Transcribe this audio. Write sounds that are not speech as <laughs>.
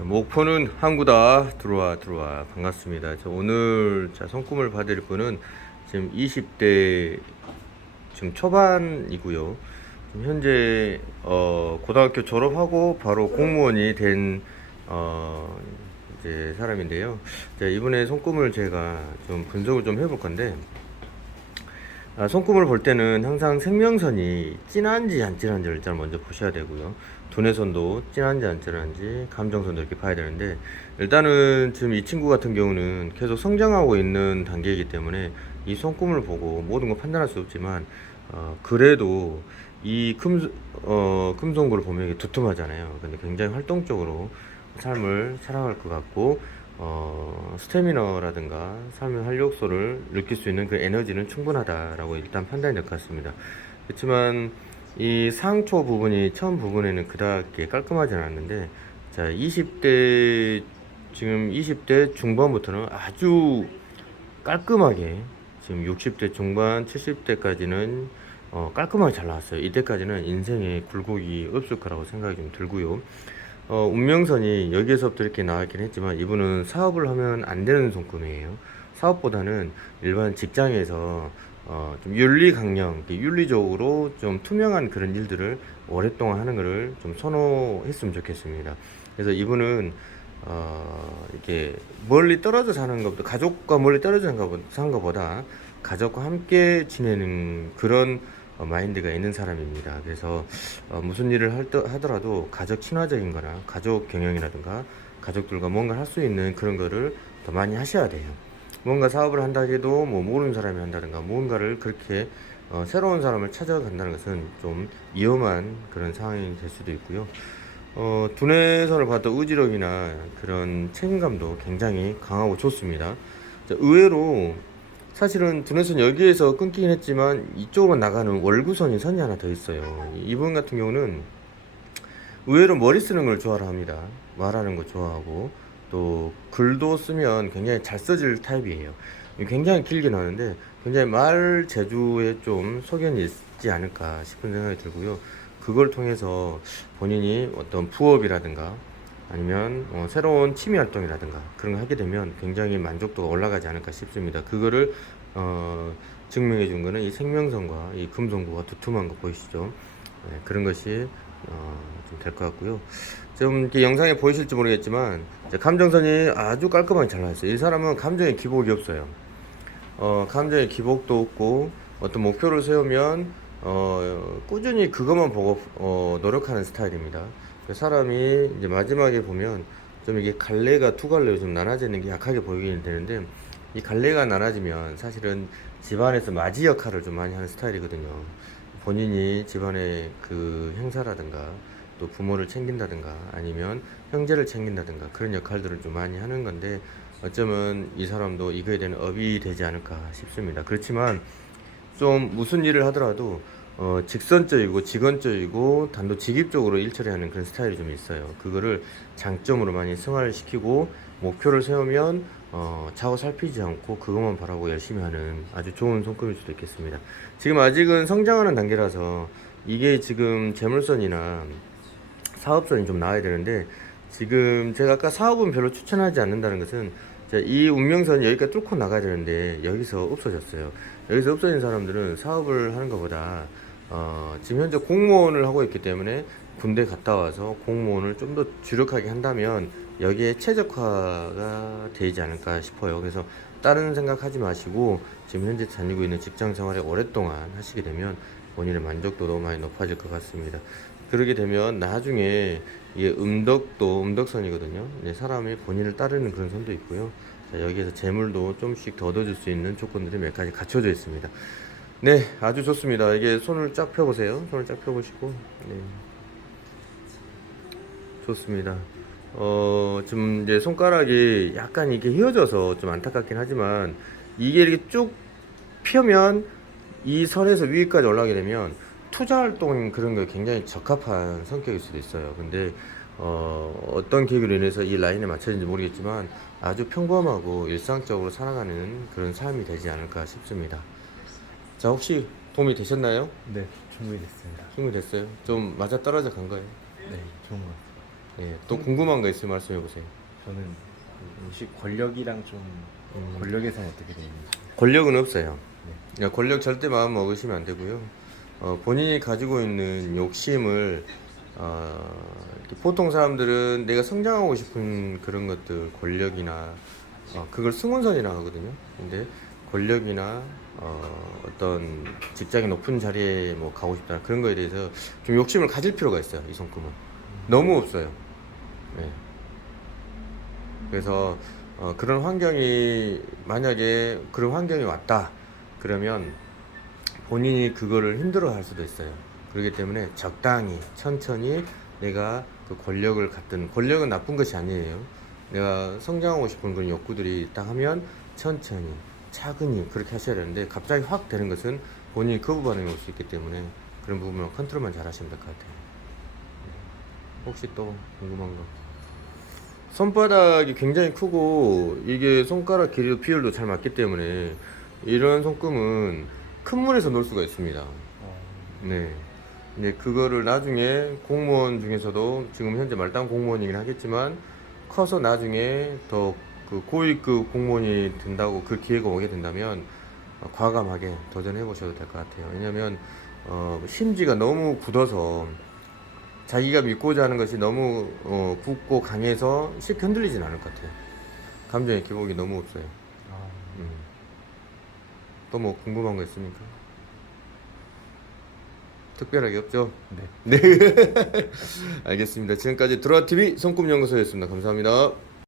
자, 목포는 항구다 들어와 들어와 반갑습니다. 저 오늘 자 손금을 받을 분은 지금 20대 지금 초반이고요. 지금 현재 어, 고등학교 졸업하고 바로 공무원이 된 어, 이제 사람인데요. 자, 이번에 손금을 제가 좀 분석을 좀 해볼 건데 아, 손금을 볼 때는 항상 생명선이 진한지 안 진한지를 일단 먼저 보셔야 되고요. 두뇌선도 진한지 안 진한지, 감정선도 이렇게 봐야 되는데 일단은 지금 이 친구 같은 경우는 계속 성장하고 있는 단계이기 때문에 이 손금을 보고 모든 걸 판단할 수 없지만 어, 그래도 이 금, 어, 금송구를 보면 이게 두툼하잖아요. 근데 굉장히 활동적으로 삶을 살아갈 것 같고 어, 스태미너라든가 삶의 활력소를 느낄 수 있는 그 에너지는 충분하다라고 일단 판단이 될 것 같습니다. 그렇지만 이 상초 부분이 처음 부분에는 그닥 깔끔하지 않았는데 자 20대 지금 20대 중반부터는 아주 깔끔하게 지금 60대 중반 70대까지는 어, 깔끔하게 잘 나왔어요. 이때까지는 인생에 굴곡이 없을 거라고 생각이 좀 들고요. 어, 운명선이 여기에서부터 이렇게 나왔긴 했지만 이분은 사업을 하면 안 되는 손금이에요. 사업보다는 일반 직장에서 어, 좀 윤리 강령, 윤리적으로 좀 투명한 그런 일들을 오랫동안 하는 것을 좀 선호했으면 좋겠습니다. 그래서 이분은 어, 이렇게 멀리 떨어져 사는 것보다 가족과 멀리 떨어져 사는 것보다 가족과 함께 지내는 그런 어, 마인드가 있는 사람입니다. 그래서 어, 무슨 일을 하더라도 가족 친화적인 거나 가족 경영이라든가 가족들과 뭔가 할 수 있는 그런 거를 더 많이 하셔야 돼요. 뭔가 사업을 한다 해도 뭐 모르는 사람이 한다든가 뭔가를 그렇게 어, 새로운 사람을 찾아간다는 것은 좀 위험한 그런 상황이 될 수도 있고요. 어, 두뇌선을 봤던 의지력이나 그런 책임감도 굉장히 강하고 좋습니다. 자, 의외로 사실은 두뇌선 여기에서 끊기긴 했지만 이쪽으로 나가는 월구선이 선이 하나 더 있어요. 이분 같은 경우는 의외로 머리 쓰는 걸 좋아를 합니다. 말하는 거 좋아하고 또 글도 쓰면 굉장히 잘 써질 타입이에요. 굉장히 길게 나오는데 굉장히 말 재주에 좀 소견이 있지 않을까 싶은 생각이 들고요. 그걸 통해서 본인이 어떤 부업이라든가 아니면 어, 새로운 취미 활동이라든가 그런 거 하게 되면 굉장히 만족도가 올라가지 않을까 싶습니다. 그거를 어, 증명해 준 거는 이 생명선과 이 금송구가 두툼한 거 보이시죠? 네, 그런 것이 어, 좀될 것 같고요. 좀 영상에 보이실지 모르겠지만 감정선이 아주 깔끔하게 잘 나왔어요. 이 사람은 감정에 기복이 없어요. 어, 감정에 기복도 없고 어떤 목표를 세우면 어, 꾸준히 그것만 보고 어, 노력하는 스타일입니다. 그 사람이 이제 마지막에 보면 좀 이게 갈래가 두 갈래로 좀 나눠져 있는 게 약하게 보이긴 되는데 이 갈래가 나눠지면 사실은 집안에서 맞이 역할을 좀 많이 하는 스타일이거든요. 본인이 집안의 그 형사라든가 또 부모를 챙긴다든가 아니면 형제를 챙긴다든가 그런 역할들을 좀 많이 하는 건데 어쩌면 이 사람도 이거에 대한 업이 되지 않을까 싶습니다. 그렇지만 좀 무슨 일을 하더라도 어, 직선적이고 직원적이고 단도직입적으로 일 처리하는 그런 스타일이 좀 있어요. 그거를 장점으로 많이 승화를 시키고 목표를 세우면 어, 좌우 살피지 않고 그것만 바라고 열심히 하는 아주 좋은 손금일 수도 있겠습니다. 지금 아직은 성장하는 단계라서 이게 지금 재물선이나 사업선이 좀 나와야 되는데 지금 제가 아까 사업은 별로 추천하지 않는다는 것은 자, 이 운명선이 여기까지 뚫고 나가야 되는데 여기서 없어졌어요. 여기서 없어진 사람들은 사업을 하는 것보다 어, 지금 현재 공무원을 하고 있기 때문에 군대 갔다 와서 공무원을 좀 더 주력하게 한다면 여기에 최적화가 되지 않을까 싶어요. 그래서 다른 생각하지 마시고 지금 현재 다니고 있는 직장 생활에 오랫동안 하시게 되면 본인의 만족도도 많이 높아질 것 같습니다. 그러게 되면 나중에 이게 음덕도 음덕선이거든요. 이제 사람이 본인을 따르는 그런 선도 있고요. 자, 여기에서 재물도 좀씩 더 얻어줄 수 있는 조건들이 몇 가지 갖춰져 있습니다. 네, 아주 좋습니다. 이게 손을 쫙 펴보세요. 손을 쫙 펴보시고, 네. 좋습니다. 어, 지금 이제 손가락이 약간 이렇게 휘어져서 좀 안타깝긴 하지만 이게 이렇게 쭉 펴면 이 선에서 위까지 올라가게 되면 투자 활동 그런 거 굉장히 적합한 성격일 수도 있어요. 근데 어, 어떤 계기로 인해서 이 라인에 맞춰진지 모르겠지만 아주 평범하고 일상적으로 살아가는 그런 삶이 되지 않을까 싶습니다. 자, 혹시 도움이 되셨나요? 네, 충분히 됐습니다. 충분히 됐어요? 좀 맞아 떨어져 간 거예요? 네, 좋은 것 같아요. 예, 또 궁금한 거 있으면 말씀해 보세요. 저는 혹시 권력이랑 좀 음. 사이 어떻게 되는지. 권력은 없어요. 그러니까 권력 절대 마음 먹으시면 안 되고요. 어, 본인이 가지고 있는 욕심을 어, 보통 사람들은 내가 성장하고 싶은 그런 것들 권력이나 어, 그걸 승훈선이라 하거든요. 근데 권력이나 어, 어떤 직장의 높은 자리에 뭐 가고 싶다 그런 거에 대해서 좀 욕심을 가질 필요가 있어요. 이 손금은 너무 없어요. 네. 그래서 어, 그런 환경이 만약에 그런 환경이 왔다 그러면 본인이 그거를 힘들어 할 수도 있어요. 그렇기 때문에 적당히 천천히 내가 그 권력을 갖든 권력은 나쁜 것이 아니에요. 내가 성장하고 싶은 그런 욕구들이 있다 하면 천천히 차근히 그렇게 하셔야 되는데 갑자기 확 되는 것은 본인이 거부 반응이 올 수 있기 때문에 그런 부분은 컨트롤만 잘 하시면 될 것 같아요. 네. 혹시 또 궁금한 거? 손바닥이 굉장히 크고 이게 손가락 길이도 비율도 잘 맞기 때문에 이런 손금은 큰 물에서 놀 수가 있습니다. 어, 네. 이제 그거를 나중에 공무원 중에서도 지금 현재 말단 공무원이긴 하겠지만 커서 나중에 더 그 고위급 공무원이 된다고 그 기회가 오게 된다면 어, 과감하게 도전해 보셔도 될 것 같아요. 왜냐면 어, 심지가 너무 굳어서 자기가 믿고자 하는 것이 너무 어, 굳고 강해서 쉽게 흔들리진 않을 것 같아요. 감정의 기복이 너무 없어요. 아, 음. 또 뭐 궁금한 거 있습니까? 특별하게 없죠? 네. 네. <laughs> 알겠습니다. 지금까지 드라TV 손꿈연구소였습니다. 감사합니다.